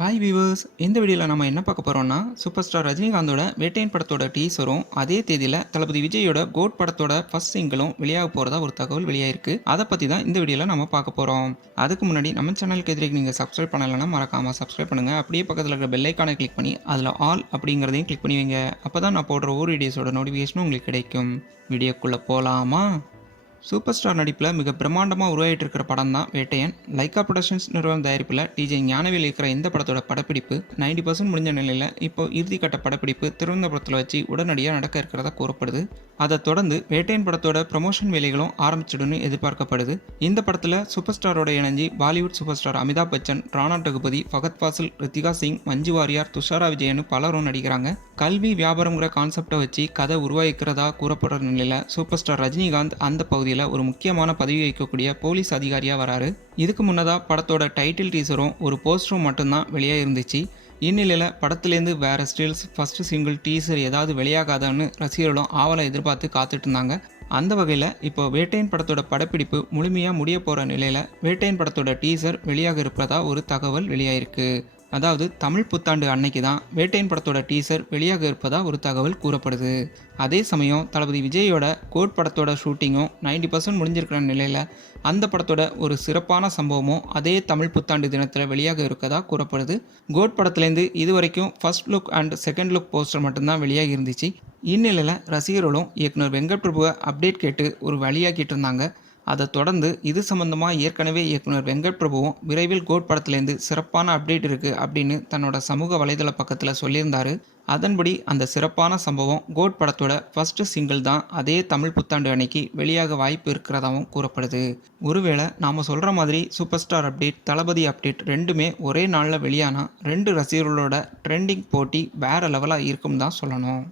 Hi viewers இந்த வீடியோவில் நம்ம என்ன பார்க்க போகிறோம்னா சூப்பர் ஸ்டார் ரஜினிகாந்தோட வேட்டையன் படத்தோட டீசரும் அதே தேதியில் தளபதி விஜயோட கோட் படத்தோட ஃபர்ஸ்ட் சிங்கிளும் வெளியாக போகிறதா ஒரு தகவல் வெளியாயிருக்கு. அதை பற்றி தான் இந்த வீடியோவில் நம்ம பார்க்க போகிறோம் அதுக்கு முன்னாடி நம்ம சேனலுக்கு எதிரே நீங்கள் சப்ஸ்கிரைப் பண்ணலைன்னா மறக்காமல் சப்ஸ்கிரைப் பண்ணுங்கள் அப்படியே பக்கத்தில் இருக்கிற பெல்லைக்கானை கிளிக் பண்ணி அதில் ஆல் அப்படிங்கிறதையும் கிளிக் பண்ணி வைங்க. அப்போ தான் நான் போடுற ஒவ்வொரு வீடியோஸோட நோட்டிஃபிகேஷனும் உங்களுக்கு கிடைக்கும். வீடியோக்குள்ளே போகலாமா சூப்பர் ஸ்டார் நடிப்பில் மிக பிரம்மாண்டமாக உருவாகிட்டு இருக்கிற படம் தான் வேட்டையன். லைக்கா ப்ரொடக்ஷன்ஸ் நிறுவனம் தயாரிப்பில் டிஜே ஞானவேல் இருக்கிற இந்த படத்தோட படப்பிடிப்பு 90% பர்சன்ட் முடிஞ்ச நிலையில் இப்போ இறுதிக்கட்ட படப்பிடிப்பு திருவனந்தபுரத்தில் வச்சு உடனடியாக நடக்க இருக்கிறதா கூறப்படுது. அதை தொடர்ந்து வேட்டையன் படத்தோட ப்ரமோஷன் வேலைகளும் ஆரம்பிச்சிடும்னு எதிர்பார்க்கப்படுது. இந்த படத்தில் சூப்பர் ஸ்டாரோட இணைஞ்சி பாலிவுட் சூப்பர் ஸ்டார் அமிதாப் பச்சன் ராணா டகுபதி ஃபகத் ஃபாசில் ரித்திகா சிங் மஞ்சு வாரியார் துஷாரா விஜயன் பலரும் நடிக்கிறாங்க. கல்வி வியாபாரங்கிற கான்செப்டை வச்சு கதை உருவாக்கிறதா கூறப்படுற நிலையில் சூப்பர் ஸ்டார் ரஜினிகாந்த் அந்த பகுதியில் ஒரு முக்கியமான பதவி வகிக்கக்கூடிய போலீஸ் அதிகாரியாக வராரு. இதுக்கு முன்னதாக படத்தோட டைட்டில் டீசரும் ஒரு போஸ்டரும் மட்டும்தான் வெளியாக இருந்துச்சு. இந்நிலையில் படத்துலேருந்து வேறு ஸ்டில்ஸ் ஃபஸ்ட்டு சிங்கிள் டீசர் ஏதாவது வெளியாகாதான்னு ரசிகர்களும் ஆவலை எதிர்பார்த்து காத்துட்டு இருந்தாங்க அந்த வகையில் இப்போ வேட்டையன் படத்தோட படப்பிடிப்பு முழுமையாக முடிய போகிற நிலையில் வேட்டையன் படத்தோட டீசர் வெளியாக இருப்பதா ஒரு தகவல் வெளியாயிருக்கு. அதாவது தமிழ் புத்தாண்டு அன்னைக்கு தான் வேட்டையன் படத்தோட டீசர் வெளியாக இருப்பதாக ஒரு தகவல் கூறப்படுது. அதே சமயம் தளபதி விஜயோட கோட் படத்தோட ஷூட்டிங்கும் 90% பர்சன்ட் முடிஞ்சிருக்கிற நிலையில் அந்த படத்தோட ஒரு சிறப்பான சம்பவமும் அதே தமிழ் புத்தாண்டு தினத்தில் வெளியாக இருக்கதா கூறப்படுது. கோட் படத்துலேருந்து இது வரைக்கும் first look and second look poster மட்டும்தான் வெளியாகி இருந்துச்சு. இந்நிலையில் ரசிகர்களும் இயக்குனர் வெங்கட் பிரபுவை அப்டேட் கேட்டு ஒரு வழியாக்கிட்டு இருந்தாங்க. அதை தொடர்ந்து இது சம்பந்தமாக ஏற்கனவே இயக்குனர் வெங்கட் பிரபுவும் விரைவில் கோட் படத்துலேருந்து சிறப்பான அப்டேட் இருக்குது அப்படின்னு தன்னோட சமூக வலைதள பக்கத்தில் சொல்லியிருந்தார். அதன்படி அந்த சிறப்பான சம்பவம் கோட் படத்தோட ஃபர்ஸ்ட் சிங்கிள் தான் அதே தமிழ் புத்தாண்டு அன்னைக்கு வெளியாக வாய்ப்பு இருக்கிறதாகவும் கூறப்படுது. ஒருவேளை நாம் சொல்கிற மாதிரி super star update Thalapathy update ரெண்டுமே ஒரே நாளில் வெளியானா ரெண்டு ரசிகர்களோட ட்ரெண்டிங் போட்டி வேறு லெவலாக இருக்கும் தான் சொல்லணும்.